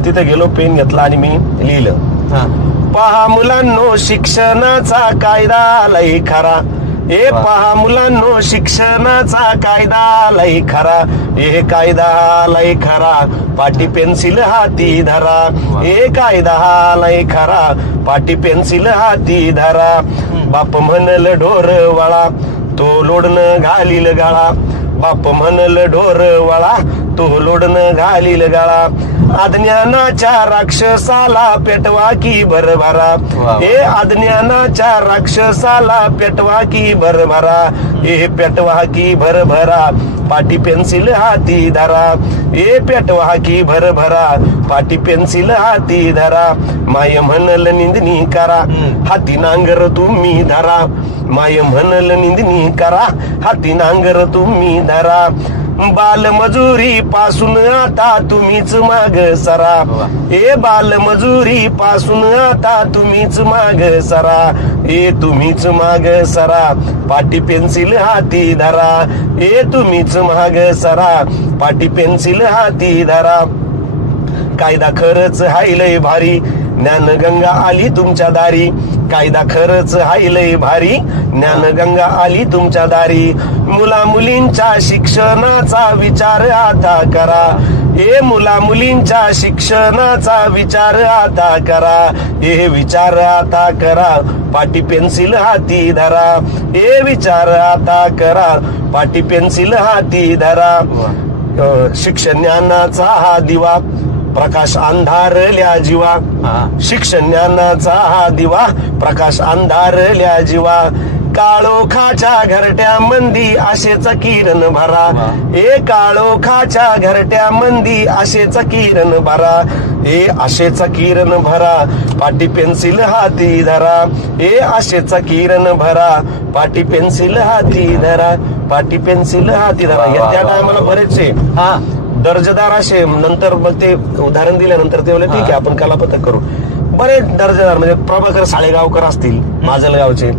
मी तिथे गेलो पेन घेतला आणि मी लिहिलं. हा. पहा मुलांनो शिक्षणाचा कायदा लई खरा. ए वा. पहा मुलांनो शिक्षणाचा कायदा लई खरा. ए कायदा लई खरा. पाटी पेन्सिल हाती धरा. ए कायदा लई खरा. पाटी पेन्सिल हाती धरा. बाप म्हणल ढोर वळा तो लोडणं घालील गाळा. बाप म्हणल ढोर वळा तो लोडणं घालील गाळा. अज्ञानाच्या राक्षसाला पेटवा की भरभरा. ए अज्ञानाच्या राक्षसाला पेटवा की भरभरा. ए पेटवा की भरभरा. पाटी पेन्सिल हाती धरा. ए पेटवा की भरभरा. पाटी पेन्सिल हाती धरा. माय म्हणल निंदनी करा. हाती नांगर तुम्ही धरा. माय म्हणल निंदनी करा. हाती नांगर तुम्ही धरा. बालमजुरी पासून आता तुम्हीच माग सरा. ए बालमजुरी पासून आता तुम्हीच माग सरा. ए तुम्हीच माग सरा. पाटी पेन्सिल हाती धरा. ए तुम्हीच माग सरा. पाटी पेन्सिल हाती धरा. कायदा खरच हाय लय भारी. ज्ञानगंगा आली तुमच्या दारी. कायदा खरच हाय लय भारी. ज्ञानगंगा आली तुमच्या दारी. मुला मुलींच्या शिक्षणाचा विचार आता करा. ए मुला मुलींच्या शिक्षणाचा विचार आता करा. ए विचार आता करा. पाटी पेन्सिल हाती धरा. ए विचार आता करा. पाटी पेन्सिल हाती धरा. शिक्षण ज्ञानाचा हा दिवा. प्रकाश अंधारल्या जीवा. शिक्षण ज्ञानाचा हा दिवा. प्रकाश अंधारल्या जीवा. काळोखाच्या घरट्या मंदी आशेच किरण भरा. ए काळोखाच्या घरट्या मंदी आशेच किरण भरा. ए आशेचा किरण भरा. पाटी पेन्सिल हाती धरा. ए आशेचा किरण भरा. पाटी पेन्सिल हाती धरा. पाटी पेन्सिल हाती धरा. या त्या टायमाला. बरेचसे हा. दर्जेदार असे नंतर मग ते उदाहरण दिल्यानंतर ते ठीक आहे आपण कलापथक करू. बरेच दर्जेदार म्हणजे प्रभाकर साळेगावकर असतील माजलगावचे